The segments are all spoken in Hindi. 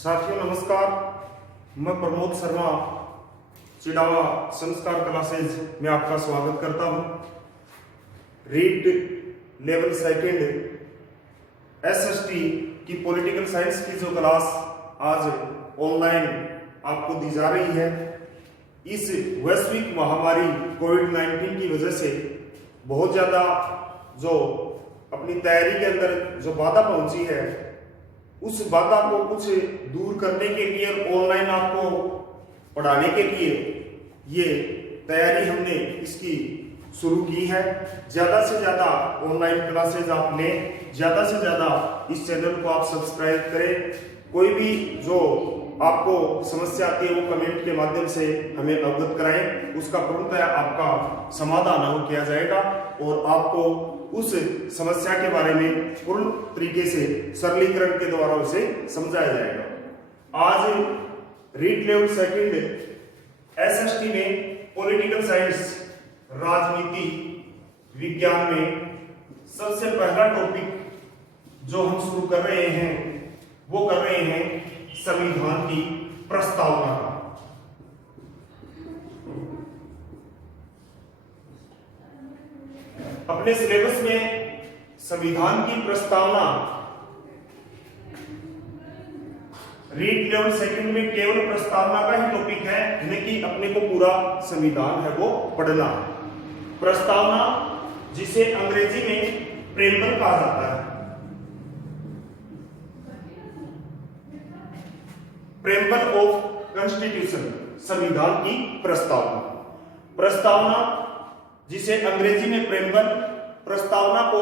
साथियों नमस्कार, मैं प्रमोद शर्मा चिड़ावा संस्कार क्लासेज में आपका स्वागत करता हूं। रीट लेवल सेकंड एसएसटी की पॉलिटिकल साइंस की जो क्लास आज ऑनलाइन आपको दी जा रही है, इस वैश्विक महामारी कोविड-19 की वजह से बहुत ज़्यादा जो अपनी तैयारी के अंदर जो बाधा पहुंची है, उस बाधा को कुछ दूर करने के लिए ऑनलाइन आपको पढ़ाने के लिए ये तैयारी हमने इसकी शुरू की है। ज़्यादा से ज़्यादा ऑनलाइन क्लासेज आप लें, ज़्यादा से ज़्यादा इस चैनल को आप सब्सक्राइब करें। कोई भी जो आपको समस्या आती है वो कमेंट के माध्यम से हमें अवगत कराएं, उसका पूर्णतः आपका समाधान किया जाएगा और आपको उस समस्या के बारे में पूर्ण तरीके से सरलीकरण के द्वारा उसे समझाया जाएगा। आज रीट लेवल सेकंड एसएसटी में पॉलिटिकल साइंस राजनीति विज्ञान में सबसे पहला टॉपिक जो हम शुरू कर रहे हैं वो कर रहे हैं संविधान की प्रस्तावना का। अपने सिलेबस में संविधान की प्रस्तावना रीट लेवल सेकंड में केवल प्रस्तावना का ही टॉपिक है, न कि अपने को पूरा संविधान है वो पढ़ना। प्रस्तावना जिसे अंग्रेजी में प्रेम्बल कहा जाता है, प्रेम्बल ऑफ कॉन्स्टिट्यूशन, संविधान की प्रस्तावना। प्रस्तावना जिसे अंग्रेजी में प्रेम्बल, प्रस्तावना को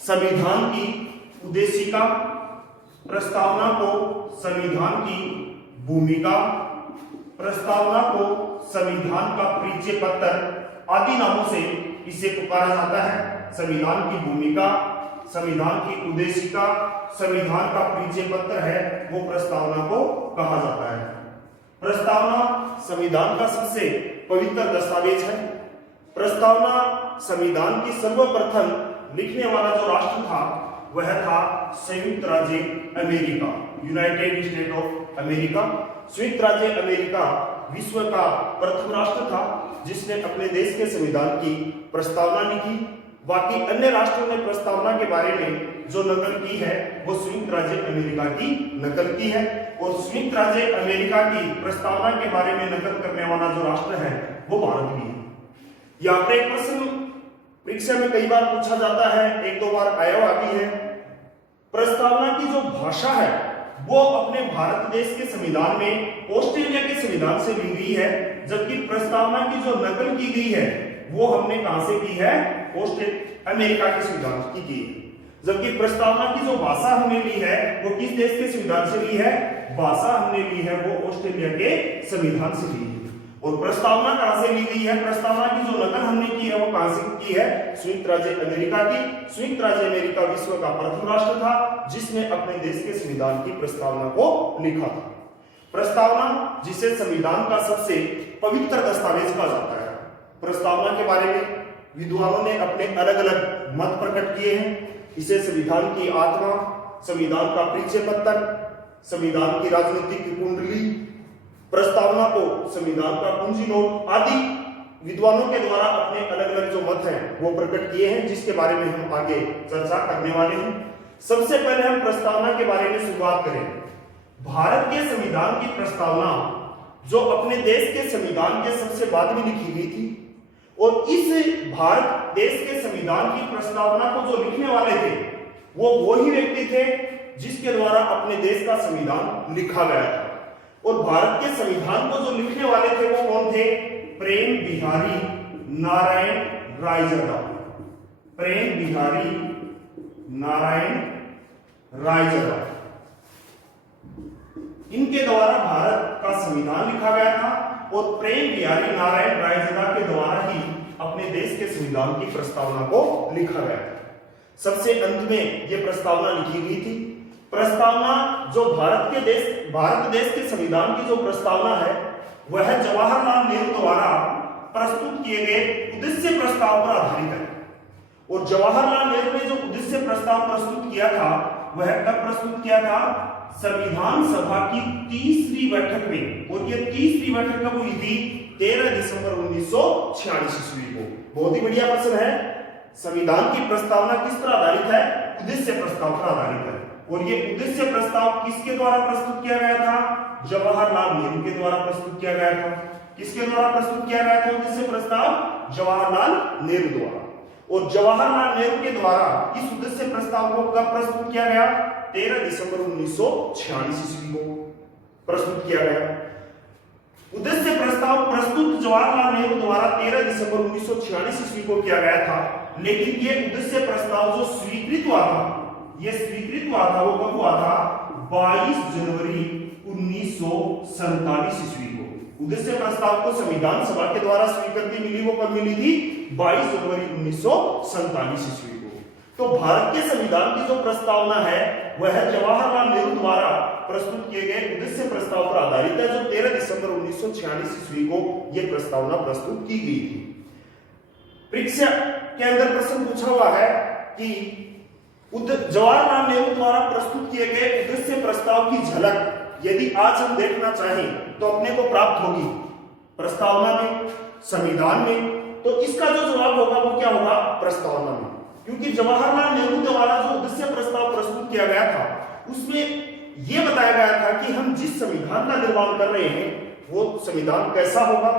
संविधान की उद्देशिका, प्रस्तावना को संविधान की भूमिका, प्रस्तावना को संविधान का परिचय पत्र आदि नामों से इसे पुकारा जाता है। संविधान की भूमिका, संविधान की उद्देशिका, संविधान का परिचय पत्र है वो प्रस्तावना को कहा जाता है। प्रस्तावना संविधान का सबसे पवित्र दस्तावेज है। प्रस्तावना संविधान की सर्वप्रथम लिखने वाला जो राष्ट्र था वह था संयुक्त राज्य America, United state of America. संयुक्त राज्य अमेरिका विश्व का प्रथम राष्ट्र था जिसने अपने देश के संविधान की प्रस्तावना लिखी। बाकी अन्य राष्ट्रों ने प्रस्तावना के बारे में जो नकल की है वो संयुक्त राज्य अमेरिका की नकल की है, और संयुक्त राज्य अमेरिका की प्रस्तावना के बारे में नकल करने वाला जो राष्ट्र है वो भारत भी है। यहाँ पर एक प्रश्न परीक्षा में कई बार पूछा जाता है, एक दो बार आया हुआ भी है। प्रस्तावना की जो भाषा है वो अपने भारत देश के संविधान में ऑस्ट्रेलिया के संविधान से ली गई है, जबकि प्रस्तावना की जो नकल की गई है वो हमने कहां से की है? अमेरिका के संविधान की है। जबकि प्रस्तावना की जो भाषा हमने ली है वो किस देश के संविधान से ली है? भाषा हमने ली है वो ऑस्ट्रेलिया के संविधान से ली है। और प्रस्तावना कहां से ली गई है? प्रस्तावना की जो नकल हमने की है वो कहां से की है? संयुक्त राज्य अमेरिका की। संयुक्त राज्य अमेरिका विश्व का प्रथम राष्ट्र था जिसने अपने देश के संविधान की प्रस्तावना को लिखा था। प्रस्तावना जिसे संविधान का सबसे पवित्र दस्तावेज कहा जाता है। प्रस्तावना के बारे में विद्वानों ने अपने अलग अलग मत प्रकट किए हैं। इसे संविधान की आत्मा, संविधान का परिचय पत्र, संविधान की राजनीतिक कुंडली, प्रस्तावना को संविधान का कुंजी नोट आदि विद्वानों के द्वारा अपने अलग अलग जो मत हैं वो प्रकट किए हैं, जिसके बारे में हम आगे चर्चा करने वाले हैं। सबसे पहले हम प्रस्तावना के बारे में शुरुआत करें। भारत के संविधान की प्रस्तावना जो अपने देश के संविधान के सबसे बाद में लिखी गई थी, और इस भारत देश के संविधान की प्रस्तावना को जो लिखने वाले थे वो ही व्यक्ति थे जिसके द्वारा अपने देश का संविधान लिखा गया था। और भारत के संविधान को जो लिखने वाले थे वो कौन थे? प्रेम बिहारी नारायण रायज़दा। प्रेम बिहारी नारायण रायज़दा, इनके द्वारा भारत का संविधान लिखा गया था, और प्रेम बिहारी नारायण रायज़दा के द्वारा ही अपने देश के संविधान की प्रस्तावना को लिखा गया था। सबसे अंत में यह प्रस्तावना लिखी गई थी। प्रस्तावना जो भारत देश के संविधान की जो प्रस्तावना है वह जवाहरलाल नेहरू द्वारा प्रस्तुत किए गए उद्देश्य प्रस्ताव पर आधारित है। और जवाहरलाल नेहरू ने जो उद्देश्य प्रस्ताव प्रस्तुत किया था वह कब प्रस्तुत किया था? संविधान सभा की तीसरी बैठक में। और यह तीसरी बैठक कब हुई थी? 13 दिसंबर 1946 ईस्वी को। बहुत ही बढ़िया प्रश्न है। संविधान की प्रस्तावना किस पर आधारित है? उद्देश्य प्रस्ताव पर आधारित है। और ये उद्देश्य प्रस्ताव किसके द्वारा प्रस्तुत किया गया था? जवाहरलाल नेहरू के द्वारा प्रस्तुत किया गया था। किसके द्वारा प्रस्तुत किया गया था उद्देश्य प्रस्ताव? जवाहरलाल नेहरू द्वारा। और जवाहरलाल नेहरू के द्वारा इस उद्देश्य प्रस्ताव को कब प्रस्तुत किया गया? 13 दिसंबर 1946 ईस्वी को प्रस्तुत किया गया। उद्देश्य प्रस्ताव प्रस्तुत जवाहरलाल नेहरू द्वारा 13 दिसंबर 1946 ईस्वी को किया गया था। लेकिन यह उद्देश्य प्रस्ताव जो स्वीकृत हुआ था, यह स्वीकृत हुआ था, वो कब हुआ था? 22 जनवरी 1947 ईस्वी को। उद्देश्य प्रस्ताव को संविधान सभा के द्वारा स्वीकृति मिली, वो कब मिली थी? 22 जनवरी 1947 ईस्वी को। तो भारत के संविधान की जो प्रस्तावना है वह जवाहरलाल नेहरू द्वारा प्रस्तुत किए गए उद्देश्य प्रस्ताव पर आधारित है, जो 13 दिसंबर 1946 ईस्वी को यह प्रस्तावना प्रस्तुत की गई थी। परीक्षा के अंदर प्रश्न पूछा हुआ है कि जवाहरलाल नेहरू द्वारा प्रस्तुत किए गए उद्देश्य प्रस्ताव की झलक यदि आज हम देखना चाहें तो अपने को प्राप्त होगी प्रस्तावना में, संविधान में। तो इसका जो जवाब होगा वो क्या होगा? प्रस्तावना में। क्योंकि जवाहरलाल नेहरू द्वारा जो उद्देश्य प्रस्ताव प्रस्तुत किया गया था उसमें यह बताया गया था कि हम जिस संविधान का निर्माण कर रहे हैं वो संविधान कैसा होगा,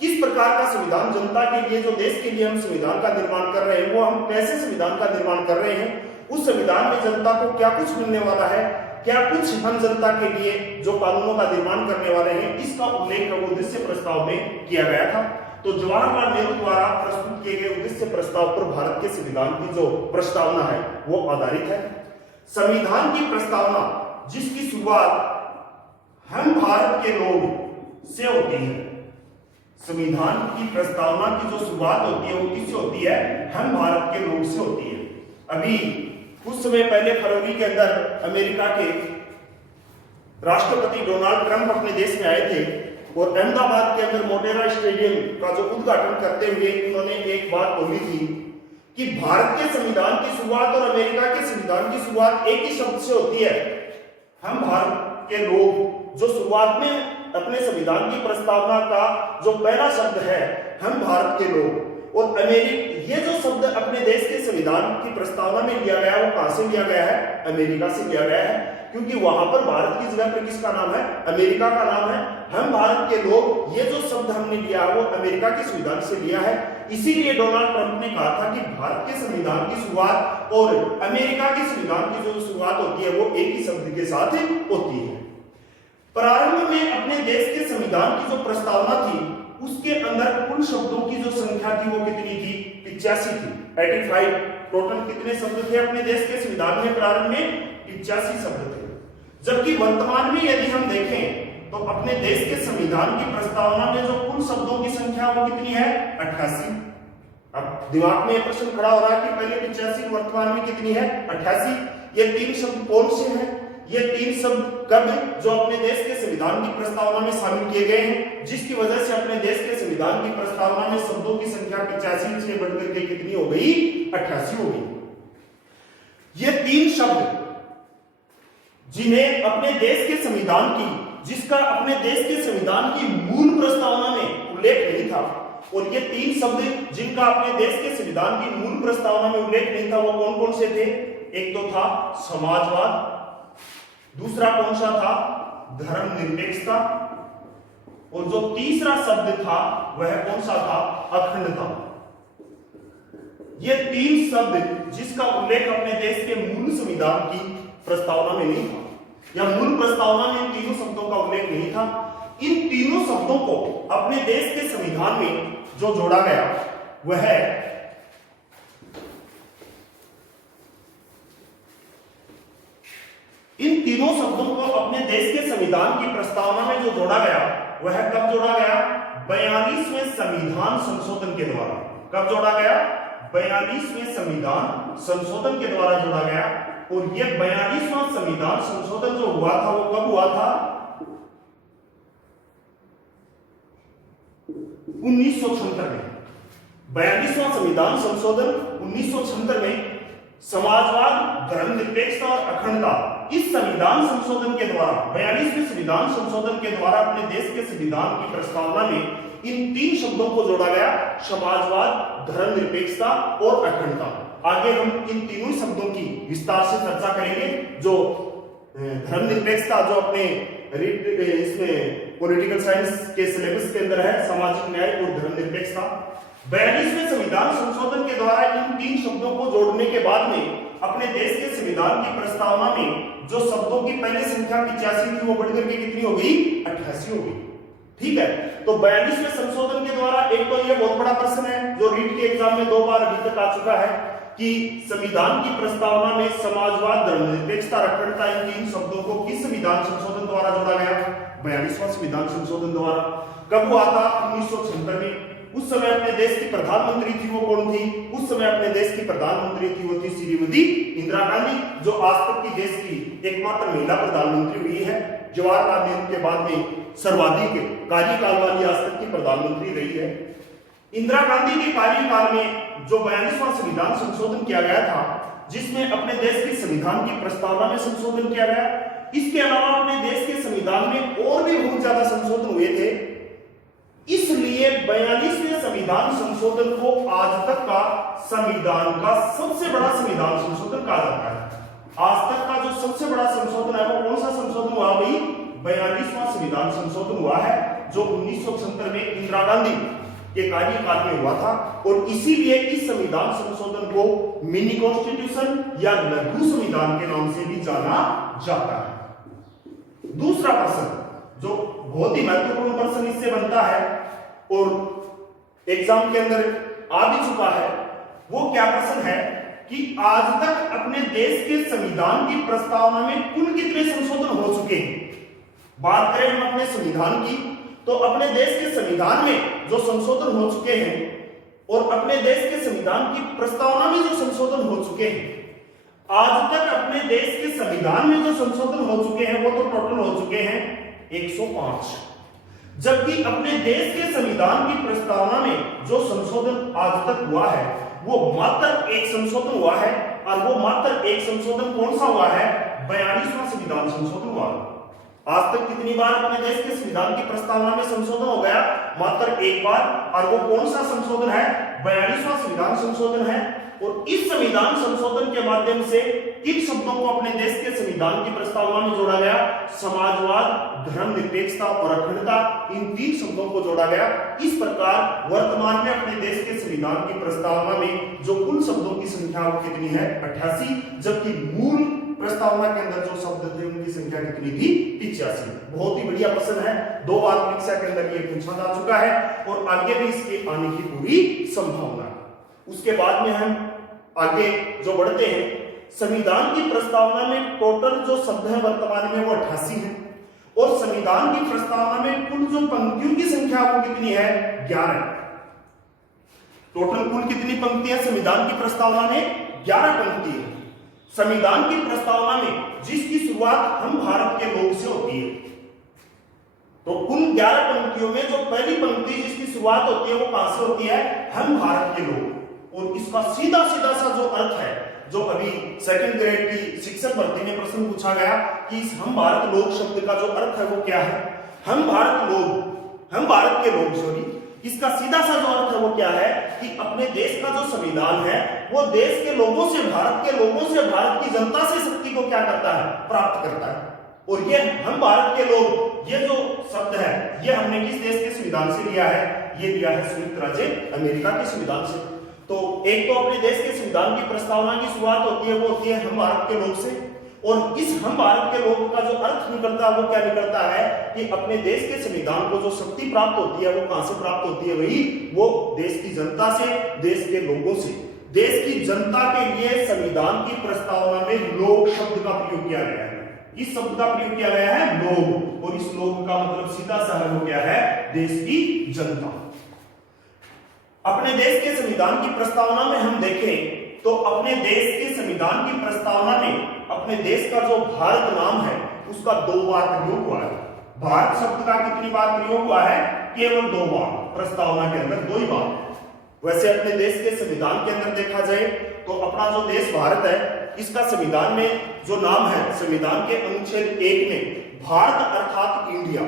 किस प्रकार का संविधान जनता के लिए, जो देश के लिए हम संविधान का निर्माण कर रहे हैं वो हम कैसे संविधान का निर्माण कर रहे हैं, उस संविधान में जनता को क्या कुछ मिलने वाला है, क्या कुछ हम जनता के लिए जो कानूनों का निर्माण करने वाले हैं, इसका उल्लेख उद्देश्य प्रस्ताव में किया गया था। तो जवाहरलाल नेहरू द्वारा प्रस्तुत किए गए उद्देश्य प्रस्ताव पर भारत के संविधान की जो प्रस्तावना है वो आधारित है। संविधान की प्रस्तावना जिसकी शुरुआत हम भारत के लोग से होती है, संविधान की प्रस्तावना की जो शुरुआत होती है वो किससे होती है? हम भारत के लोग से होती है। अभी कुछ समय पहले फरवरी के अंदर अमेरिका के राष्ट्रपति डोनाल्ड ट्रंप अपने देश में आए थे और अहमदाबाद के अंदर मोटेरा स्टेडियम का जो उद्घाटन करते हुए उन्होंने एक बात बोली थी कि भारत के संविधान की शुरुआत और अमेरिका के संविधान की शुरुआत एक ही शब्द से होती है। हम भारत के लोग जो शुरुआत में अपने संविधान की प्रस्तावना का जो पहला शब्द है हम भारत के लोग, और ये जो शब्द अपने देश के संविधान की प्रस्तावना में लिया गया वो कहां से लिया गया है? अमेरिका से लिया गया है। क्योंकि वहां पर भारत की जगह पर किसका नाम है? अमेरिका का नाम है। हम भारत के लोग, ये जो शब्द हमने लिया वो अमेरिका के संविधान से लिया है। इसीलिए डोनाल्ड ट्रंप ने कहा था कि भारत के संविधान की शुरुआत और अमेरिका के संविधान की जो शुरुआत होती है वो एक ही शब्द के साथ होती है। प्रारंभ में अपने देश के संविधान की जो प्रस्तावना थी उसके अंदर कुल शब्दों की जो संख्या थी वो कितनी थी? 85 थी, 85। टोटल कितने शब्द थे अपने देश के संविधान में? प्रारंभ में 85 शब्द थे। जबकि वर्तमान में यदि हम देखें तो अपने देश के संविधान की प्रस्तावना में जो कुल शब्दों की संख्या वो कितनी है? 88। अब दिमाग में प्रश्न खड़ा हो रहा है कि पहले 85, वर्तमान में कितनी है? 88। ये तीन शब्द कौन से हैं? ये तीन शब्द कब जो अपने देश के संविधान की प्रस्तावना में शामिल किए गए हैं, जिसकी वजह से अपने देश के संविधान की प्रस्तावना में शब्दों की संख्या 85 से बढ़कर के कितनी हो गई? 88 हो गई। ये तीन शब्द जिन्हें अपने देश के संविधान की, जिसका अपने देश के संविधान की मूल प्रस्तावना में उल्लेख नहीं था, और ये तीन शब्द जिनका अपने देश के संविधान की मूल प्रस्तावना में उल्लेख नहीं था वो कौन कौन से थे? एक तो था समाजवाद, दूसरा कौन सा था? धर्मनिरपेक्षता, और जो तीसरा शब्द था वह कौन सा था? अखंडता। ये तीन शब्द जिसका उल्लेख अपने देश के मूल संविधान की प्रस्तावना में नहीं था, या मूल प्रस्तावना में इन तीनों शब्दों का उल्लेख नहीं था। इन तीनों शब्दों को अपने देश के संविधान में जो जोड़ा गया वह इन तीनों शब्दों को अपने देश के संविधान की प्रस्तावना में जो जोड़ा गया वह कब जोड़ा गया? 42वें संविधान संशोधन के द्वारा। कब जोड़ा गया? 42वें संविधान संशोधन के द्वारा जोड़ा गया। और यह 42वां संविधान संशोधन जो हुआ था वो कब हुआ था? 1976 में। 42वां संविधान संशोधन 1976 में समाजवाद, धर्मनिरपेक्षता और अखंडता, इस संविधान संशोधन के द्वारा 42वें संविधान संशोधन के द्वारा अपने देश के संविधान की प्रस्तावना में इन 3 शब्दों को जोड़ा गया, समाजवाद, धर्मनिरपेक्षता और अखंडता। आगे हम इन तीनों शब्दों की विस्तार से चर्चा करेंगे। जो धर्मनिरपेक्षता जो अपने इसमें पॉलिटिकल साइंस के सिलेबस के अंदर है, सामाजिक न्याय और धर्मनिरपेक्षता। 42वें संविधान संशोधन के द्वारा इन 3 शब्दों को जोड़ने के बाद में अपने देश के संविधान की प्रस्तावना में जो शब्दों की पहले संख्या 85 थी वो बढ़कर के कितनी हो गई, 88 हो गई। ठीक है, तो 42वें संशोधन के द्वारा एक तो ये बहुत बड़ा प्रश्न है जो रीट के एग्जाम में 2 बार अभी तक आ चुका है कि संविधान की प्रस्तावना में समाजवाद, धर्मनिरपेक्षता, अखंडता, इन 3 शब्दों को किस संविधान संशोधन द्वारा जोड़ा गया, 42वां संविधान संशोधन द्वारा। कब हुआ था, 1976 में। उस समय अपने देश की प्रधानमंत्री थी वो कौन थी, उस समय अपने देश की प्रधानमंत्री थी वो थी श्रीमती इंदिरा गांधी, जो आज तक की देश की एकमात्र महिला प्रधानमंत्री हुई है। जवाहरलाल नेहरू के बाद में सर्वाधिक कार्यकाल वाली आज तक की प्रधानमंत्री रही है। इंदिरा गांधी के कार्यकाल में जो 42वां संविधान संशोधन किया गया था, जिसमें अपने देश के संविधान की प्रस्तावना में संशोधन किया गया, इसके अलावा अपने देश के संविधान में और भी बहुत ज्यादा संशोधन हुए थे। इसलिए 42वें संविधान संशोधन को आज तक का संविधान का सबसे बड़ा संविधान संशोधन कहा जाता है। आज तक का जो सबसे बड़ा संशोधन है वो कौन सा संशोधन हुआ भाई, 42वां संविधान संशोधन हुआ है, जो 1976 में इंदिरा गांधी के कार्यकाल में हुआ था। और इसीलिए इस संविधान संशोधन को मिनी कॉन्स्टिट्यूशन या लघु संविधान के नाम से भी जाना जाता है। दूसरा प्रश्न जो बहुत ही महत्वपूर्ण प्रश्न इससे बनता है और एग्जाम के अंदर आ भी चुका है, वो क्या प्रश्न है कि आज तक अपने देश के संविधान की प्रस्तावना में कुल कितने संशोधन हो चुके हैं। बात करें हम अपने संविधान की, तो अपने देश के संविधान में जो संशोधन हो चुके हैं और अपने देश के संविधान की प्रस्तावना में जो संशोधन हो चुके हैं, आज तक अपने देश के संविधान में जो संशोधन हो चुके हैं वो तो टोटल हो चुके हैं 105। जबकि अपने देश के संविधान की प्रस्तावना में जो संशोधन आज तक हुआ है वो मात्र एक संशोधन हुआ है, और वो मात्र एक संशोधन कौन सा हुआ है, 42वां संविधान संशोधन हुआ। आज तक कितनी बार अपने देश के संविधान की प्रस्तावना में संशोधन हो गया, मात्र एक बार, और वो कौन सा संशोधन है, 42वां संविधान संशोधन है। और इस संविधान संशोधन के माध्यम से किन शब्दों को अपने देश के संविधान की प्रस्तावना में जोड़ा गया, समाजवाद, धर्मनिरपेक्षता और अखंडता, इन 3 शब्दों को जोड़ा गया। इस प्रकार वर्तमान में अपने देश के संविधान की प्रस्तावना में जो कुल शब्दों की संख्या वो कितनी है, 88, जबकि मूल प्रस्तावना के अंदर जो शब्द थे उनकी संख्या कितनी थी, 85। बहुत ही बढ़िया प्रश्न है, 2 बार परीक्षा के अंदर ये पूछा जा चुका है और आगे भी इसके आने की पूरी संभावना है। उसके बाद में हम आगे जो बढ़ते हैं, संविधान की प्रस्तावना में टोटल जो शब्द है वर्तमान में वो 88 है, और संविधान की प्रस्तावना में कुल जो पंक्तियों की संख्या वो कितनी है, 11। टोटल कुल कितनी पंक्ति है संविधान की प्रस्तावना में, 11 पंक्ति है। संविधान की प्रस्तावना में जिसकी शुरुआत हम भारत के लोग से होती है, तो कुल 11 पंक्तियों में जो पहली पंक्ति जिसकी शुरुआत होती है वो कहां से होती है, हम भारत के लोग। और इसका सीधा सीधा सा जो अर्थ है, जो अभी 2nd ग्रेड की शिक्षक भर्ती में प्रश्न पूछा गया कि इस हम भारत लोग शब्द का जो अर्थ है वो क्या है, हम भारत लोग, हम भारत के लोग, सॉरी, इसका सीधा सा जो अर्थ है वो क्या है कि अपने देश का जो संविधान है वो देश के लोगों से, भारत के लोगों से, भारत की जनता से शक्ति को क्या करता है, प्राप्त करता है। और ये हम भारत के लोग, ये जो शब्द है ये हमने किस देश के संविधान से लिया है, ये लिया है संयुक्त राज्य अमेरिका के संविधान से। तो एक तो अपने देश के संविधान की प्रस्तावना की शुरुआत होती है वो होती है हम भारत के लोग से, और इस हम भारत के लोग का जो अर्थ निकलता है वो क्या निकलता है कि अपने देश के संविधान को जो शक्ति प्राप्त होती है वो कहां से प्राप्त होती है, वही वो देश की जनता से, देश के लोगों से। देश की जनता के लिए संविधान की प्रस्तावना में लोग शब्द का प्रयोग किया गया है। इस शब्द का प्रयोग किया गया है लोग, और इस लोग का मतलब सीधा सा हो गया है देश की जनता। अपने देश के संविधान की प्रस्तावना में हम देखें तो अपने देश के संविधान की प्रस्तावना में अपने देश का जो भारत नाम है उसका 2 बार प्रयोग हुआ है। भारत शब्द का कितनी बार प्रयोग हुआ है, केवल 2 बार, प्रस्तावना के अंदर 2 ही बार। वैसे अपने देश के संविधान के अंदर देखा जाए तो अपना जो देश भारत है, इसका संविधान में जो नाम है, संविधान के अनुच्छेद 1 में भारत अर्थात इंडिया,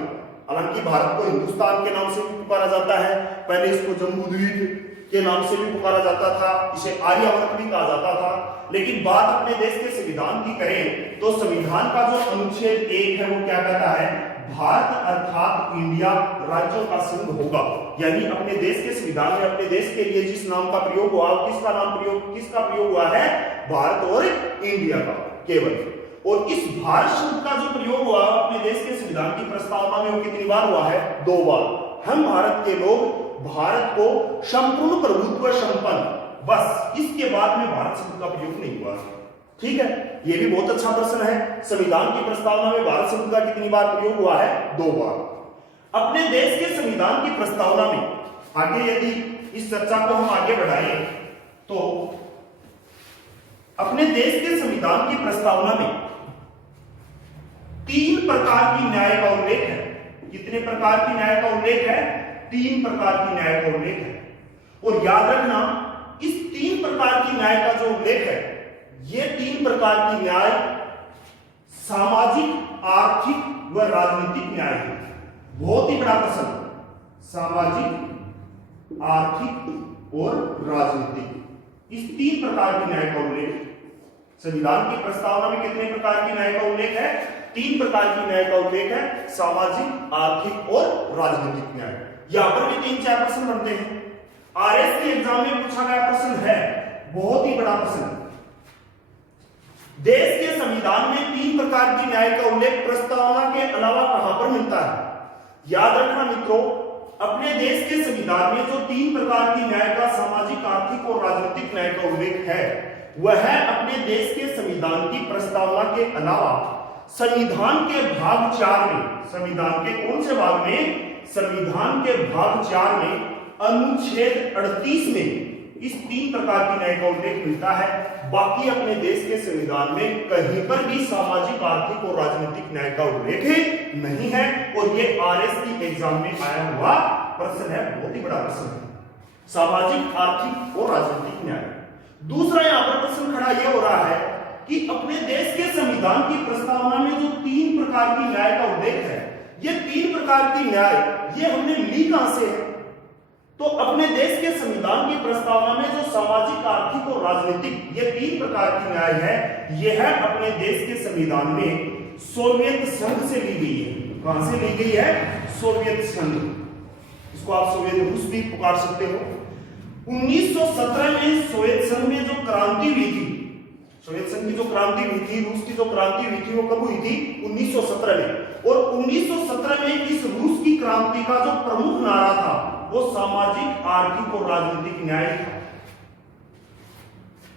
हालांकि भारत को हिंदुस्तान के नाम से भी पुकारा जाता है, पहले इसको जम्बूद्वीप के नाम से भी पुकारा जाता था, इसे आर्यावर्त भी कहा जाता था, लेकिन बात अपने देश के संविधान की करें तो संविधान का जो अनुच्छेद 1 है वो क्या कहता है, भारत अर्थात इंडिया राज्यों का संघ होगा। यानी अपने देश के संविधान में अपने देश के लिए जिस नाम का प्रयोग हुआ, किसका प्रयोग हुआ है, भारत और इंडिया का केवल। और इस भारत शब्द का जो प्रयोग हुआ अपने देश के संविधान की प्रस्तावना में वो कितनी बार हुआ है, 2 बार। हम भारत के लोग भारत को संपूर्ण प्रभुत्व संपन्न, बस इसके बाद में भारत शब्द का प्रयोग नहीं हुआ। ठीक है, ये भी बहुत अच्छा प्रश्न है। संविधान की प्रस्तावना में भारत शब्द का कितनी बार प्रयोग हुआ है, 2 बार। अपने देश के संविधान की प्रस्तावना में आगे यदि इस चर्चा को हम आगे बढ़ाएं तो अपने देश के संविधान की प्रस्तावना में 3 प्रकार की न्याय का उल्लेख है। कितने प्रकार की न्याय का उल्लेख है, 3 प्रकार की न्याय का उल्लेख है। और याद रखना, इस 3 प्रकार की न्याय का जो उल्लेख है, ये 3 प्रकार की न्याय सामाजिक, आर्थिक व राजनीतिक न्याय है। बहुत ही बड़ा प्रश्न, सामाजिक, आर्थिक और राजनीतिक, इस 3 प्रकार की न्याय का उल्लेख संविधान की प्रस्तावना में। कितने प्रकार की न्याय का उल्लेख है, 3 प्रकार की न्याय का उल्लेख है, सामाजिक, आर्थिक और राजनीतिक न्याय। यहां पर भी 3-4 प्रश्न बनते हैं। आरएस के एग्जाम में पूछा गया प्रश्न है, बहुत ही बड़ा प्रश्न। देश के संविधान में 3 प्रकार की न्याय का उल्लेख प्रस्तावना के अलावा कहां पर मिलता है? याद रखना मित्रों, अपने देश के संविधान में जो 3 प्रकार की न्याय का सामाजिक, आर्थिक और राजनीतिक न्याय का उल्लेख है, वह अपने देश के संविधान की प्रस्तावना के अलावा संविधान के भाग 4 में, संविधान के कौन से भाग में, संविधान के भाग 4 में अनुच्छेद 38 में इस 3 प्रकार की न्याय का उल्लेख मिलता है। बाकी अपने देश के संविधान में कहीं पर भी सामाजिक, आर्थिक और राजनीतिक न्याय का उल्लेख नहीं है। और ये आरएस की एग्जाम में आया हुआ प्रश्न है, बहुत ही बड़ा प्रश्न है, सामाजिक, आर्थिक और राजनीतिक न्याय। दूसरा यहां पर प्रश्न खड़ा यह हो रहा है कि अपने देश के संविधान की प्रस्तावना में जो 3 प्रकार की न्याय का उल्लेख है, ये 3 प्रकार की न्याय ये हमने ली कहां से है? तो अपने देश के संविधान की प्रस्तावना में जो सामाजिक, आर्थिक और राजनीतिक ये 3 प्रकार की न्याय है, यह है अपने देश के संविधान में सोवियत संघ से ली गई है। कहां से ली गई है? सोवियत संघ। इसको आप सोवियत रूस भी पुकार सकते हो। 1917 में सोवियत संघ में जो क्रांति हुई थी, सोवियत संघ की जो क्रांति हुई थी, रूस की जो क्रांति हुई थी, वो कब हुई थी? 1917 में। और 1917 में इस रूस की क्रांति का जो प्रमुख नारा था वो सामाजिक, आर्थिक और राजनीतिक न्याय था।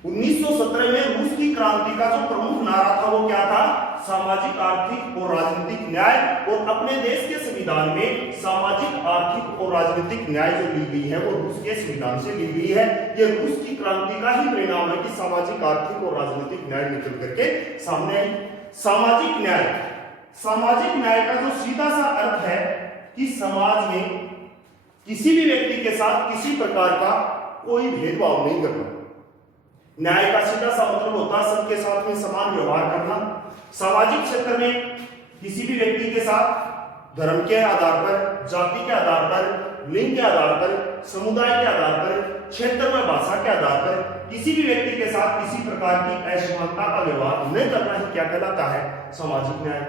1917 में रूस की क्रांति का जो प्रमुख नारा था वो क्या था? सामाजिक, आर्थिक और राजनीतिक न्याय। और अपने देश के संविधान में सामाजिक, आर्थिक और राजनीतिक न्याय जो ली गई है वो रूस के संविधान से ली गई है। ये रूस की क्रांति का ही परिणाम है कि सामाजिक, आर्थिक और राजनीतिक न्याय निकल करके सामने आई। सामाजिक न्याय, सामाजिक न्याय का जो सीधा सा अर्थ है कि समाज में किसी भी व्यक्ति के साथ किसी प्रकार का कोई भेदभाव नहीं करना। न्याय का सीधा सा मतलब होता है सबके साथ में समान व्यवहार करना। सामाजिक क्षेत्र में किसी भी व्यक्ति के साथ धर्म के आधार पर, जाति के आधार पर, लिंग के आधार पर, समुदाय के आधार पर, क्षेत्र व भाषा के आधार पर किसी भी व्यक्ति के साथ किसी प्रकार की असमानता का व्यवहार न करना ही क्या कहलाता है? सामाजिक न्याय।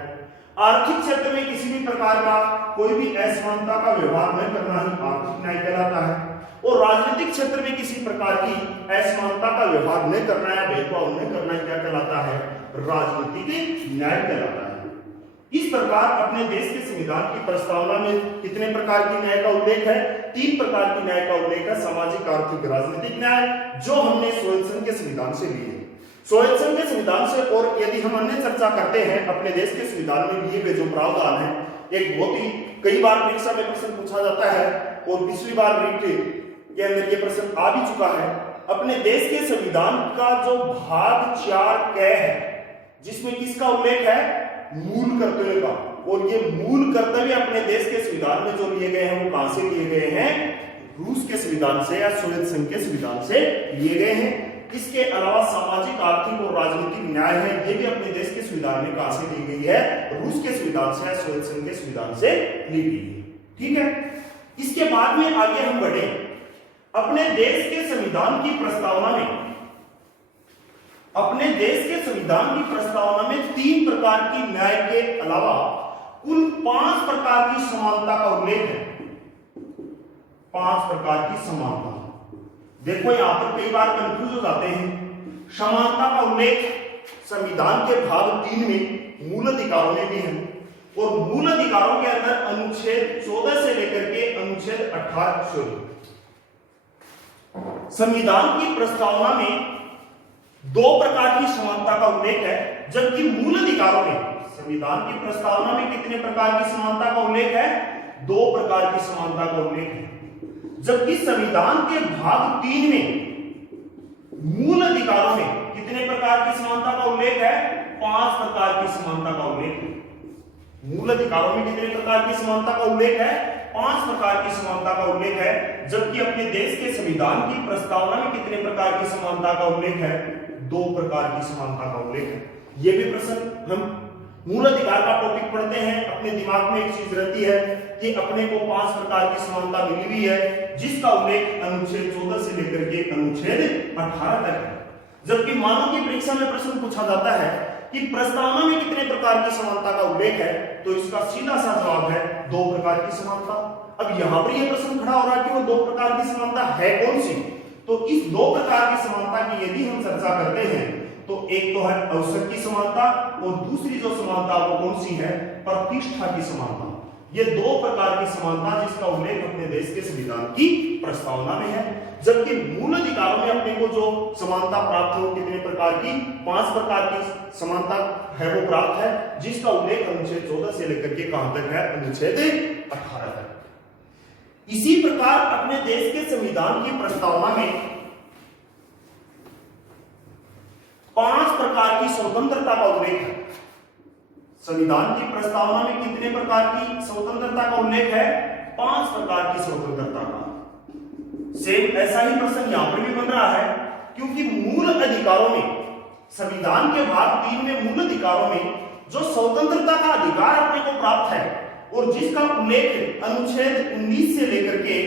आर्थिक क्षेत्र में किसी भी प्रकार का कोई भी असमानता का व्यवहार न करना ही आर्थिक न्याय कहलाता है। और राजनीतिक क्षेत्र में किसी प्रकार की असमानता का व्यवहार न करना या भेदभाव न करना क्या कहलाता है? राजनीतिक न्याय कहलाता है। इस प्रकार अपने देश के संविधान की प्रस्तावना में कितने प्रकार की न्याय का उल्लेख है? 3 प्रकार की न्याय का उल्लेख है, सामाजिक, आर्थिक, राजनीतिक न्याय, जो हमने सोवियत संघ के संविधान से लिए। सोवियत संघ के संविधान से और यदि हम अन्य चर्चा करते हैं अपने देश के संविधान में लिए हुए जो प्रावधान है, एक बहुत ही कई बार परीक्षा में प्रश्न पूछा जाता है और पिछली बार रीट के अंदर ये प्रश्न आ भी चुका है। अपने देश के संविधान का जो भाग 4 क है, जिसमें किसका उल्लेख है? मूल कर्तव्य का। और ये मूल कर्तव्य अपने देश के संविधान में जो लिए गए हैं वो कहां से लिए गए हैं? रूस के संविधान से या सोवियत संघ के संविधान से लिए गए हैं। इसके अलावा सामाजिक, आर्थिक और राजनीतिक न्याय है, ये भी अपने देश के संविधान में कहां से ली गई है? रूस के संविधान से या सोवियत संघ के संविधान से ली गई है। ठीक है, इसके बाद में आगे हम बढ़े। अपने देश के संविधान की प्रस्तावना में, अपने देश के संविधान की प्रस्तावना में 3 प्रकार की न्याय के अलावा कुल 5 प्रकार की समानता का उल्लेख है। 5 प्रकार की समानता। देखो यहां पर कई बार कंफ्यूज हो जाते हैं। समानता का उल्लेख संविधान के भाग 3 में मूल अधिकारों में भी है और मूल अधिकारों के अंदर अनुच्छेद 14 से लेकर के अनुच्छेद 18 संविधान की प्रस्तावना में 2 प्रकार की समानता का उल्लेख है, जबकि मूल अधिकारों में संविधान की प्रस्तावना में कितने प्रकार की समानता का उल्लेख है? 2 प्रकार की समानता का उल्लेख है। जबकि संविधान के भाग 3 में मूल अधिकारों में कितने प्रकार की समानता का उल्लेख है? 5 प्रकार की समानता का उल्लेख है। मूल अधिकारों में कितने प्रकार की समानता का उल्लेख है? 5 प्रकार की समानता का उल्लेख है। जबकि अपने देश के संविधान की प्रस्तावना में कितने प्रकार की समानता का उल्लेख है? 2 प्रकार की समानता का उल्लेख है। यह भी प्रश्न हम मूल अधिकार का टॉपिक पढ़ते हैं, अपने दिमाग में एक चीज रहती है कि अपने को 5 प्रकार की समानता मिली हुई है, जिसका उल्लेख अनुच्छेद 14 से लेकर के अनुच्छेद 18 तक है। जबकि मानव की परीक्षा में प्रश्न पूछा जाता है कि प्रस्तावना में कितने प्रकार की समानता का उल्लेख है, तो इसका सीधा सा जवाब है 2 प्रकार की समानता। अब यहां पर यह प्रश्न खड़ा हो रहा है कि वो 2 प्रकार की समानता है कौन सी? तो इस 2 प्रकार की समानता की यदि हम चर्चा करते हैं तो एक तो है अवसर की समानता और दूसरी जो समानता वो कौन सी है? प्रतिष्ठा की समानता। ये 2 प्रकार की समानता जिसका उल्लेख अपने देश के संविधान की प्रस्तावना में है। जबकि मूल अधिकारों में अपने को जो समानता प्राप्त हो कितने प्रकार की? 5 प्रकार की समानता है वो प्राप्त है, जिसका उल्लेख अनुच्छेद 14 से लेकर के कहां तक है? अनुच्छेद 18 तक। इसी प्रकार अपने देश के संविधान की प्रस्तावना में 5 प्रकार की स्वतंत्रता का उल्लेख है। संविधान की प्रस्तावना में कितने प्रकार की स्वतंत्रता का उल्लेख है? 5 प्रकार की स्वतंत्रता का। सेम ऐसा ही प्रश्न यहां पर भी बन रहा है, क्योंकि मूल अधिकारों में, संविधान के भाग 3 में मूल अधिकारों में जो स्वतंत्रता का अधिकार अपने को प्राप्त है और जिसका उल्लेख अनुच्छेद 19 से लेकर के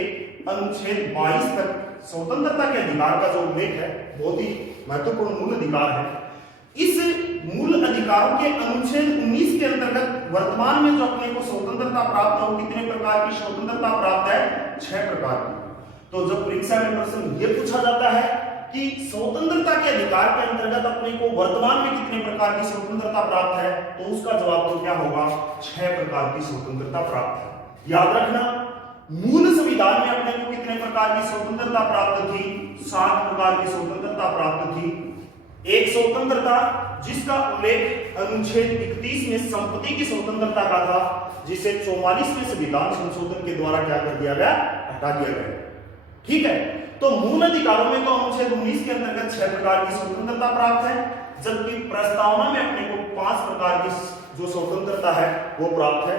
अनुच्छेद 22 तक स्वतंत्रता के अधिकार का जो उल्लेख है, बहुत ही महत्वपूर्ण मूल अधिकार है। इस मूल अधिकारों के अनुच्छेद 19 के अंतर्गत वर्तमान में जो अपने को स्वतंत्रता प्राप्त हो, कितने प्रकार की स्वतंत्रता प्राप्त है? 6 प्रकार की। तो जब परीक्षा में प्रश्न ये पूछा जाता है कि स्वतंत्रता के अधिकार के अंतर्गत अपने को वर्तमान में कितने प्रकार की स्वतंत्रता प्राप्त है, तो उसका जवाब तो क्या होगा? 6 प्रकार की स्वतंत्रता प्राप्त है। याद रखना, मूल संविधान में अपने को कितने प्रकार की स्वतंत्रता प्राप्त थी? 7 प्रकार की स्वतंत्रता प्राप्त थी। एक स्वतंत्रता जिसका उल्लेख अनुच्छेद 31 में संपत्ति की स्वतंत्रता का था, जिसे 44वें संविधान संशोधन के द्वारा क्या कर दिया गया? हटा दिया गया। ठीक है, तो मूल अधिकारों में तो अनुच्छेद 19 के अंतर्गत 6 प्रकार की स्वतंत्रता प्राप्त है, जबकि प्रस्तावना में अपने को 5 प्रकार की जो स्वतंत्रता है वो प्राप्त है।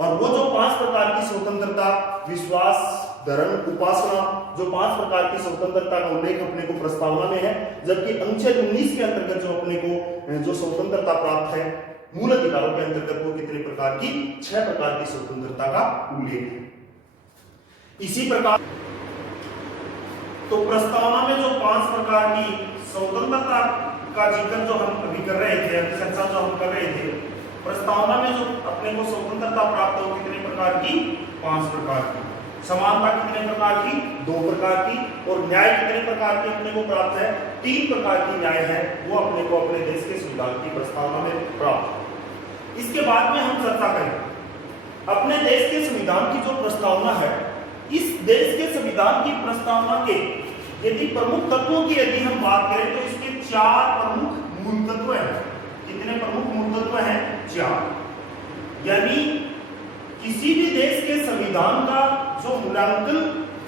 और वो जो 5 प्रकार की स्वतंत्रता, विश्वास, धर्म, उपासना, जो 5 प्रकार की स्वतंत्रता का उल्लेख अपने को प्रस्तावना में है, जबकि अनुच्छेद 19 के अंतर्गत जो अपने को जो स्वतंत्रता प्राप्त है मूल अधिकारों के अंतर्गत, वो कितने प्रकार की? 6 प्रकार की स्वतंत्रता का उल्लेख है। इसी प्रकार तो प्रस्तावना में जो 5 प्रकार की स्वतंत्रता का जिक्र जो हम अभी कर रहे थे, चर्चा जो हम कर रहे थे, प्रस्तावना में जो अपने को स्वतंत्रता प्राप्त हो कितने प्रकार की? 5 प्रकार की। समानता कितने प्रकार की? 2 प्रकार की। और न्याय कितने प्रकार की अपने को प्राप्त है? 3 प्रकार की न्याय है, वो अपने को अपने देश के संविधान की प्रस्तावना में प्राप्त है। इसके बाद में हम चर्चा करें अपने देश के संविधान की जो प्रस्तावना है, इस देश के संविधान की प्रस्तावना के यदि प्रमुख तत्वों की यदि हम बात करें तो इसके 4 प्रमुख मूल तत्व हैं। कितने प्रमुख मूल तत्व हैं? 4। यानी किसी भी देश के संविधान का जो मूल्यांकन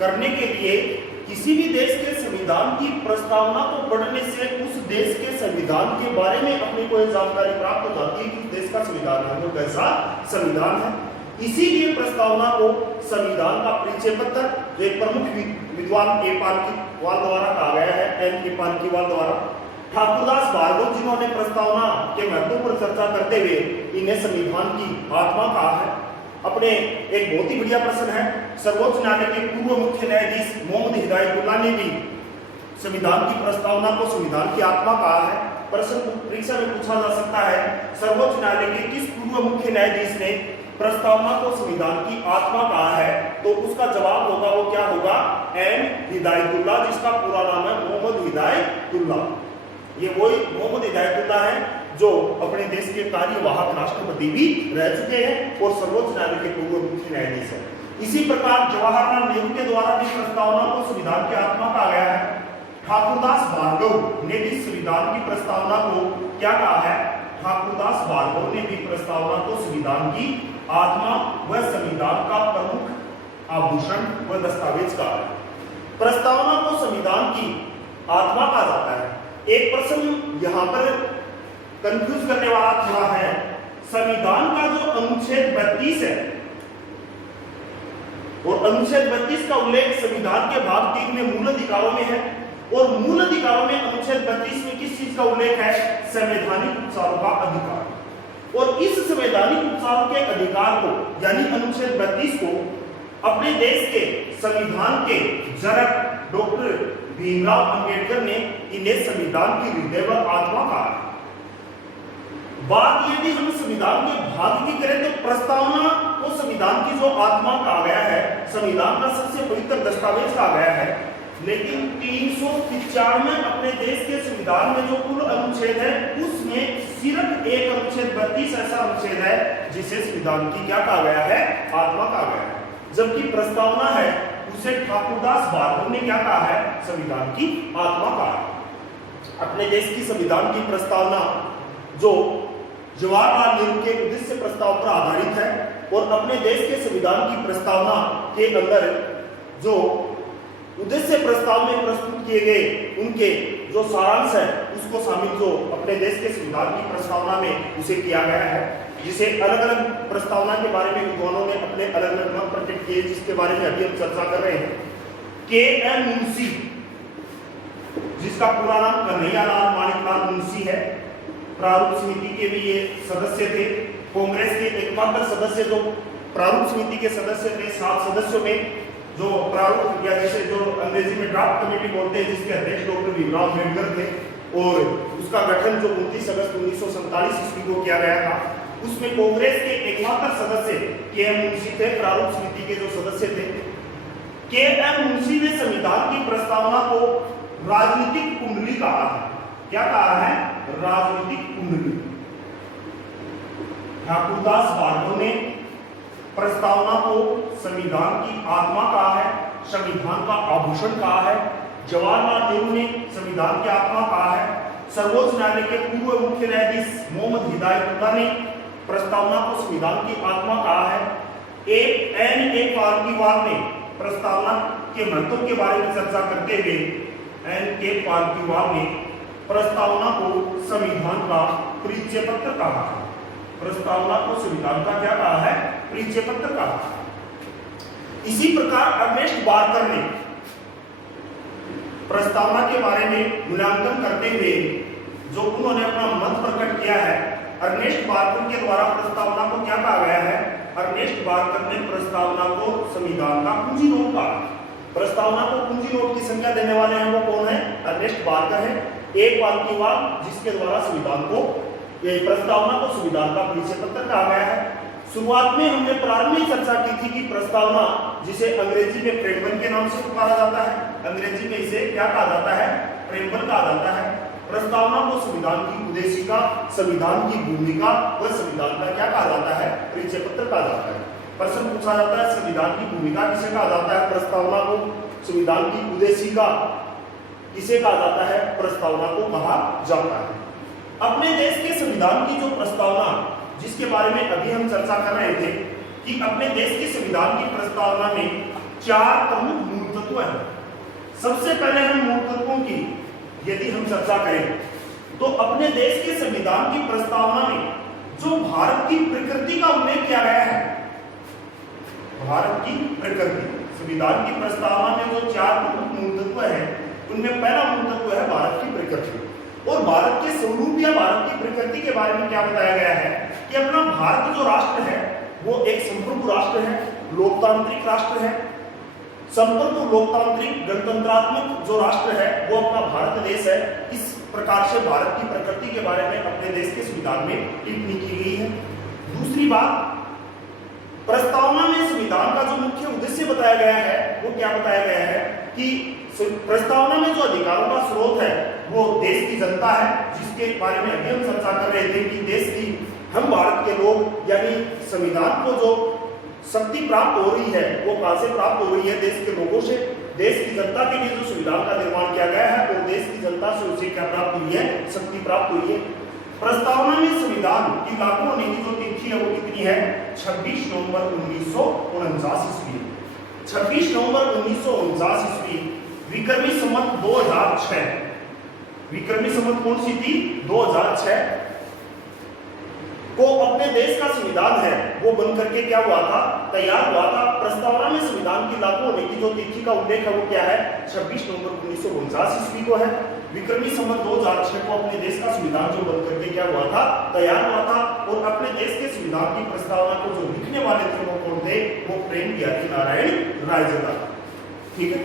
करने के लिए किसी भी देश के संविधान की प्रस्तावना को पढ़ने से उस देश के संविधान के बारे में अपने को जानकारी प्राप्त हो जाती है कि उस देश का संविधान है वो कैसा संविधान है। इसीलिए प्रस्तावना को संविधान का परिचय पत्र जो एक प्रमुख विद्वान ए पालकीवाल द्वारा कहा गया है, एन ए पालकीवाल द्वारा, ठाकुरदास भार्गव जिन्होंने प्रस्तावना के महत्व पर चर्चा करते हुए इन्हें संविधान की आत्मा कहा है। अपने एक बहुत ही बढ़िया प्रश्न है, सर्वोच्च न्यायालय के पूर्व मुख्य न्यायाधीश मोहम्मद हिदायतुल्लाह ने भी संविधान की प्रस्तावना को संविधान की आत्मा कहा है। प्रश्न परीक्षा में पूछा जा सकता है, सर्वोच्च न्यायालय के किस पूर्व मुख्य न्यायाधीश ने प्रस्तावना को संविधान की आत्मा कहा है? तो उसका जवाब होगा, वो क्या होगा? एम हिदायतुल्लाह, जिसका पूरा नाम है मोहम्मद हिदायतुल्लाह। ये वही मोहम्मद हिदायतुल्लाह है जो अपने देश के कार्यवाहक राष्ट्रपति भी रह चुके हैं और सर्वोच्च न्यायालय के पूर्व मुख्य न्यायाधीश है। इसी प्रकार जवाहरलाल नेहरू के द्वारा भी प्रस्तावना को संविधान की आत्मा कहा गया है। ठाकुरदास भार्गव ने भी संविधान की प्रस्तावना को क्या कहा है? ठाकुरदास भार्गव ने भी प्रस्तावना को संविधान की आत्मा व संविधान का प्रमुख आभूषण व दस्तावेज कहा है। प्रस्तावना को संविधान की आत्मा कहा जाता है। एक प्रश्न यहां पर कंफ्यूज करने वाला थोड़ा है, संविधान का जो अनुच्छेद 32 है और अनुच्छेद 32 का उल्लेख संविधान के भाग 3 में मूल अधिकारों में है और मूल अधिकारों में अनुच्छेद 32 में किस चीज का उल्लेख है? संवैधानिक उपचारों का अधिकार। और इस संवैधानिक उपचारों के अधिकार को यानी अनुच्छेद 32 को अपने देश के संविधान के जनक डॉक्टर भीमराव अंबेडकर ने इन्हें संविधान की हृदय व आत्मा कहा। बात यदि हम संविधान के भाग की करें तो प्रस्तावना को संविधान की जो आत्मा कहा गया है, संविधान का सबसे पवित्र दस्तावेज कहा गया है, लेकिन 395 अपने देश के संविधान में जो कुल अनुच्छेद है उसमें सिर्फ एक अनुच्छेद 32 ऐसा अनुच्छेद है जिसे संविधान की क्या कहा गया है? आत्मा कहा गया है। जबकि प्रस्तावना है उसे ठाकुरदास भार्गव ने क्या कहा है? संविधान की आत्मा कहा है। अपने देश की संविधान की प्रस्तावना जो जवाहरलाल नेहरू के उद्देश्य प्रस्ताव पर आधारित है और अपने देश के संविधान की प्रस्तावना के अंदर जो उद्देश्य प्रस्ताव में प्रस्तुत किए गए उनके जो सारांश है उसको शामिल जो अपने देश के संविधान की प्रस्तावना में उसे किया गया है, जिसे अलग अलग प्रस्तावना के बारे में विद्वानों ने अपने अलग अलग मत प्रकट किए, जिसके बारे में अभी हम चर्चा कर रहे हैं। के एम मुंशी, जिसका पूरा नाम कन्हैयालाल माणिकलाल मुंशी है, प्रारूप समिति के भी ये सदस्य थे। कांग्रेस के एकमात्र सदस्य जो प्रारूप समिति के सदस्य थे, 7 सदस्यों में जो प्रारूप या जैसे जो अंग्रेजी में ड्राफ्ट कमेटी बोलते हैं, जिसके अध्यक्ष डॉक्टर भीमराव अम्बेडकर थे और उसका गठन जो 29 अगस्त 1947 ईस्वी को किया गया था, उसमें कांग्रेस के एकमात्र सदस्य के एम मुंशी थे, प्रारूप समिति के जो सदस्य थे। के एम मुंशी ने संविधान की प्रस्तावना को राजनीतिक कुंडली कहा है। क्या कहा है? राजनीतिक कुंडली। ठाकुरदास भार्गव ने प्रस्तावना को संविधान की आत्मा कहा है, संविधान का आभूषण कहा है। जवाहरलाल नेहरू ने संविधान की आत्मा कहा है। सर्वोच्च न्यायालय के पूर्व मुख्य न्यायाधीश मोहम्मद हिदायतुल्लाह ने प्रस्तावना को संविधान की आत्मा कहा है। एन ए पालकीवाल ने प्रस्तावना के महत्व के बारे में चर्चा करते हुए एन के पालकीवाल ने प्रस्तावना को संविधान का परिचय पत्र कहा है। प्रस्तावना को संविधान का क्या कहा है? परिचय पत्र कहा। इसी प्रकार अर्नेस्ट बार्कर ने प्रस्तावना के बारे में मूल्यांकन करते हुए जो उन्होंने अपना मत प्रकट किया है, अर्नेस्ट बार्कर के द्वारा प्रस्तावना को क्या कहा गया है? अर्नेस्ट बार्कर ने प्रस्तावना को संविधान का कुंजी नोट कहा। प्रस्तावना को कुंजी नोट की संख्या देने वाले हैं वो कौन है? अर्नेस्ट बार्कर है। एक पालकीवाल, जिसके द्वारा संविधान को प्रस्तावना को संविधान का परिचय पत्र कहा गया है। शुरुआत में हमने प्रारंभ में चर्चा की थी कि प्रस्तावना, जिसे अंग्रेजी में प्रेम्बल के नाम से पुकारा जाता है, अंग्रेजी में इसे क्या कहा जाता है? प्रेम्बल कहा जाता है। प्रस्तावना को संविधान की उद्देशिका, संविधान की भूमिका व संविधान का क्या कहा जाता है? परिचय पत्र कहा जाता है। प्रश्न पूछा जाता है संविधान की भूमिका किसे कहा जाता है? प्रस्तावना को। संविधान की उद्देशिका किसे कहा जाता है? प्रस्तावना को कहा जाता है। अपने देश के संविधान की जो प्रस्तावना, जिसके बारे में अभी हम चर्चा कर रहे थे कि अपने देश के संविधान की प्रस्तावना में 4 प्रमुख मूल तत्व हैं। सबसे पहले हम मूल तत्वों की यदि हम चर्चा करें तो अपने देश के संविधान की प्रस्तावना में जो भारत की प्रकृति का उल्लेख किया गया है, भारत की प्रकृति संविधान की प्रस्तावना में जो 4 प्रमुख मूल तत्व हैं, उनमें पहला मूल तत्व है भारत की प्रकृति। और भारत के स्वरूप या भारत की प्रकृति के बारे में क्या बताया गया है कि अपना भारत जो राष्ट्र है वो एक संप्रभु राष्ट्र है, लोकतांत्रिक राष्ट्र है। संप्रभु लोकतांत्रिक गणतंत्रात्मक जो राष्ट्र है वो अपना भारत देश है। इस प्रकार से भारत की प्रकृति के बारे में अपने देश के संविधान में टिप्पणी की गई है। दूसरी बात, प्रस्तावना में संविधान का जो मुख्य उद्देश्य बताया गया है वो क्या बताया गया है कि प्रस्तावना में जो अधिकारों का स्रोत है वो देश की जनता है, जिसके बारे में अभी हम चर्चा कर रहे थे कि देश की हम भारत के लोग यानी संविधान को जो शक्ति प्राप्त हो रही है वो कहां से प्राप्त हो रही है, देश के लोगों से। देश की जनता के लिए जो संविधान का निर्माण किया गया है और देश की जनता से उसे क्या प्राप्त हुई है, शक्ति प्राप्त हुई है। प्रस्तावना में संविधान की लागू होने की जो तिथि है वो कितनी है, 26 नवंबर 1949 ईस्वी। 26 नवंबर 1949 ईस्वी विक्रमी संवत 2006। विक्रमी संवत कौन सी थी, 2006 को अपने देश का संविधान है वो बन करके क्या हुआ था, तैयार हुआ था। प्रस्तावना में संविधान की लागू होने की जो तिथि का उल्लेख है वो क्या है, 26 नवंबर 1949 ईस्वी को है। विक्रमी संवत 2006 को अपने देश का संविधान जो बन करके क्या हुआ था, तैयार हुआ था। और अपने देश के संविधान की प्रस्तावना को जो लिखने वाले थे वो कौन थे, वो प्रेम बिहारी नारायण रायचंद्र। ठीक है।